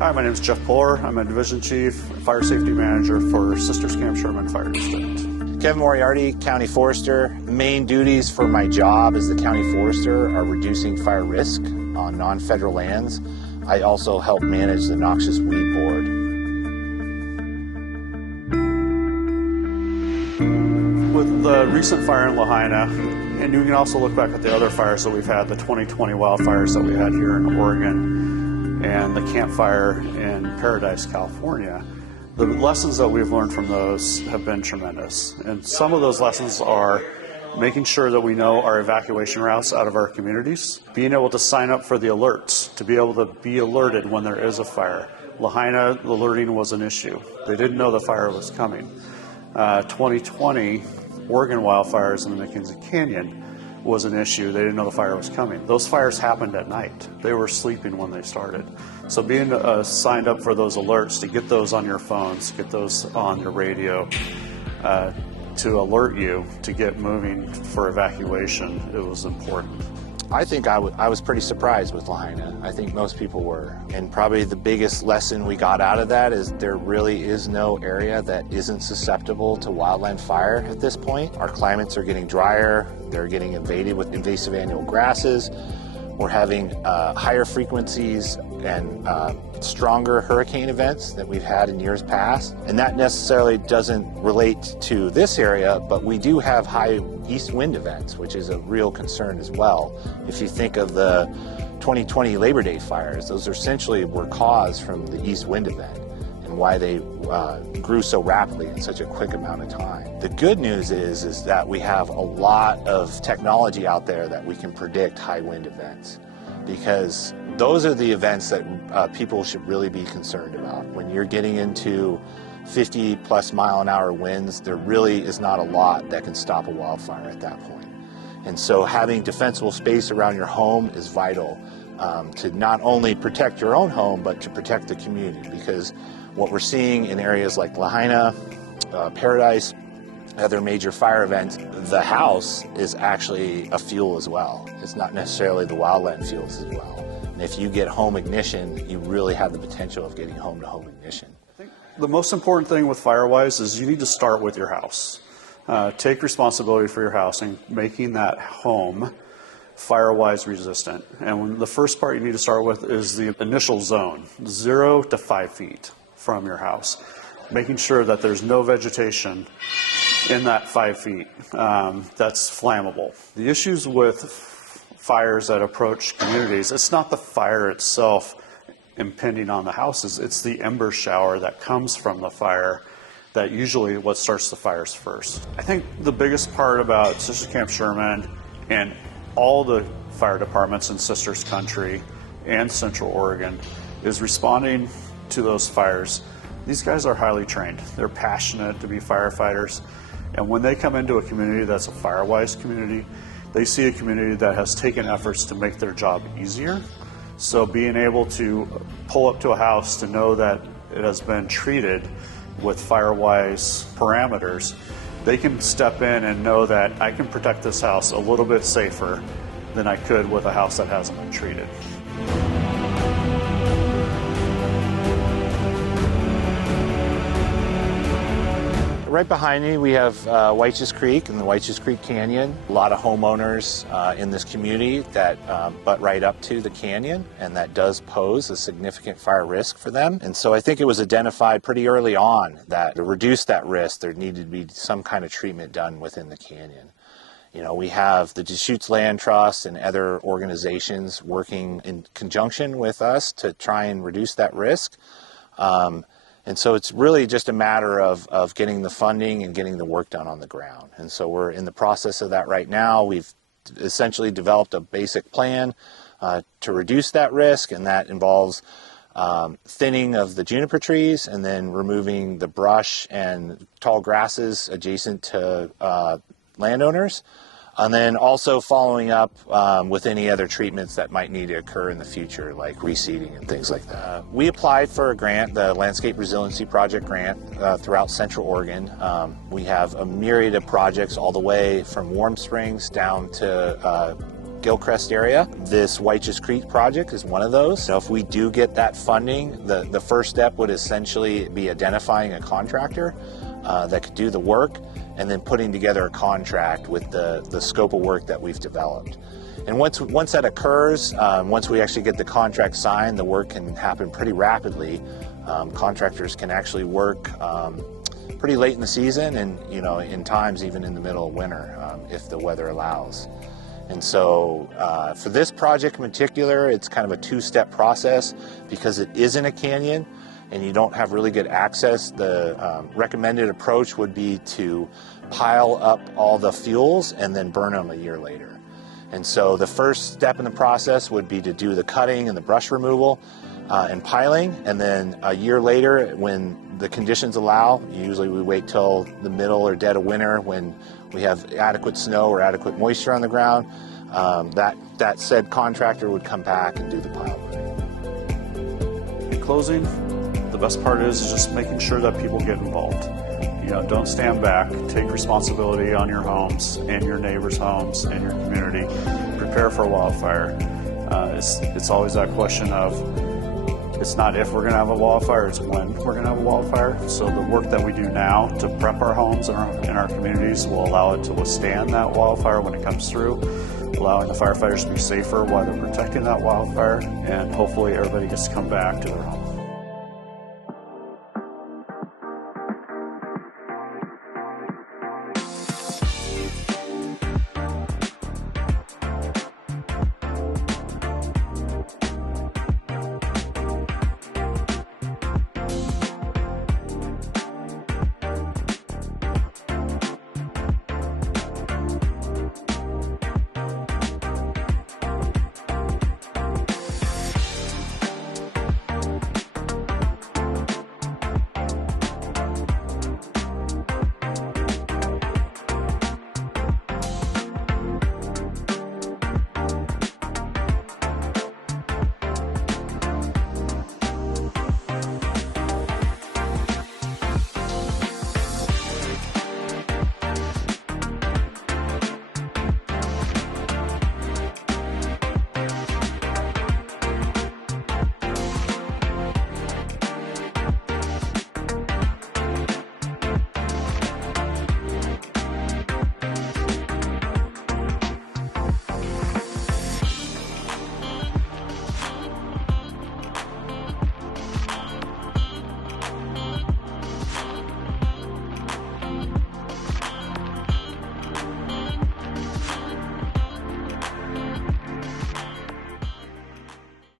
Hi, my name is Jeff Puller. I'm a Division Chief, Fire Safety Manager for Sisters Camp Sherman Fire District. Kevin Moriarty, County Forester. Main duties for my job as the County Forester are reducing fire risk on non-federal lands. I also help manage the noxious weed board. With the recent fire in Lahaina, and you can also look back at the other fires that we've had, the 2020 wildfires that we had here in Oregon, and the campfire in Paradise, California. The lessons that we've learned from those have been tremendous. And some of those lessons are making sure that we know our evacuation routes out of our communities, being able to sign up for the alerts, to be able to be alerted when there is a fire. Lahaina, the alerting was an issue. They didn't know the fire was coming. 2020 Oregon wildfires in the McKenzie Canyon was an issue. They didn't know the fire was coming. Those fires happened at night. They were sleeping when they started. So being signed up for those alerts, to get those on your phones, get those on your radio, to alert you to get moving for evacuation, it was important. I think I was pretty surprised with Lahaina. I think most people were. And probably the biggest lesson we got out of that is there really is no area that isn't susceptible to wildland fire at this point. Our climates are getting drier. They're getting invaded with invasive annual grasses. We're having higher frequencies and stronger hurricane events than we've had in years past. And that necessarily doesn't relate to this area, but we do have high east wind events, which is a real concern as well. If you think of the 2020 Labor Day fires, those essentially were caused from the east wind event and why they grew so rapidly in such a quick amount of time. The good news is that we have a lot of technology out there that we can predict high wind events, because those are the events that people should really be concerned about. When you're getting into 50+ mile-an-hour winds, there really is not a lot that can stop a wildfire at that point. And so having defensible space around your home is vital to not only protect your own home, but to protect the community, because what we're seeing in areas like Lahaina, Paradise, other major fire events, the house is actually a fuel as well. It's not necessarily the wildland fuels as well. And if you get home ignition, you really have the potential of getting home-to-home ignition. I think the most important thing with Firewise is you need to start with your house. Take responsibility for your house and making that home Firewise resistant. And the first part you need to start with is the initial zone, 0 to 5 feet from your house. Making sure that there's no vegetation in that 5 feet that's flammable. The issues with fires that approach communities, it's not the fire itself impending on the houses, it's the ember shower that comes from the fire that usually what starts the fires first. I think the biggest part about Sisters Camp Sherman and all the fire departments in Sisters Country and Central Oregon is responding to those fires. These guys are highly trained. They're passionate to be firefighters. And when they come into a community that's a Firewise community, they see a community that has taken efforts to make their job easier. So being able to pull up to a house to know that it has been treated with Firewise parameters, they can step in and know that I can protect this house a little bit safer than I could with a house that hasn't been treated. Right behind me, we have Whychus Creek and the Whychus Creek Canyon. A lot of homeowners in this community that butt right up to the canyon, and that does pose a significant fire risk for them. And so I think it was identified pretty early on that to reduce that risk, there needed to be some kind of treatment done within the canyon. You know, we have the Deschutes Land Trust and other organizations working in conjunction with us to try and reduce that risk. And so it's really just a matter of getting the funding and getting the work done on the ground. And so we're in the process of that right now. We've essentially developed a basic plan to reduce that risk, and that involves thinning of the juniper trees and then removing the brush and tall grasses adjacent to landowners. And then also following up with any other treatments that might need to occur in the future, like reseeding and things like that. We applied for a grant, the Landscape Resiliency Project grant, throughout Central Oregon. We have a myriad of projects all the way from Warm Springs down to Gilcrest area. This Whychus Creek project is one of those. So if we do get that funding, the first step would essentially be identifying a contractor that could do the work, and then putting together a contract with the scope of work that we've developed. And once that occurs, once we actually get the contract signed, the work can happen pretty rapidly. Contractors can actually work pretty late in the season, and in times even in the middle of winter, if the weather allows. And so for this project in particular, it's kind of a two-step process because it is in a canyon and you don't have really good access. The recommended approach would be to pile up all the fuels and then burn them a year later. And so the first step in the process would be to do the cutting and the brush removal and piling, and then a year later, when the conditions allow, usually we wait till the middle or dead of winter when we have adequate snow or adequate moisture on the ground, that said contractor would come back and do the pile burning. In closing, the best part is just making sure that people get involved. Don't stand back. Take responsibility on your homes and your neighbors' homes and your community. Prepare for a wildfire. It's always that question of, it's not if we're going to have a wildfire, it's when we're going to have a wildfire. So the work that we do now to prep our homes and our communities will allow it to withstand that wildfire when it comes through, allowing the firefighters to be safer while they're protecting that wildfire, and hopefully everybody gets to come back to their homes.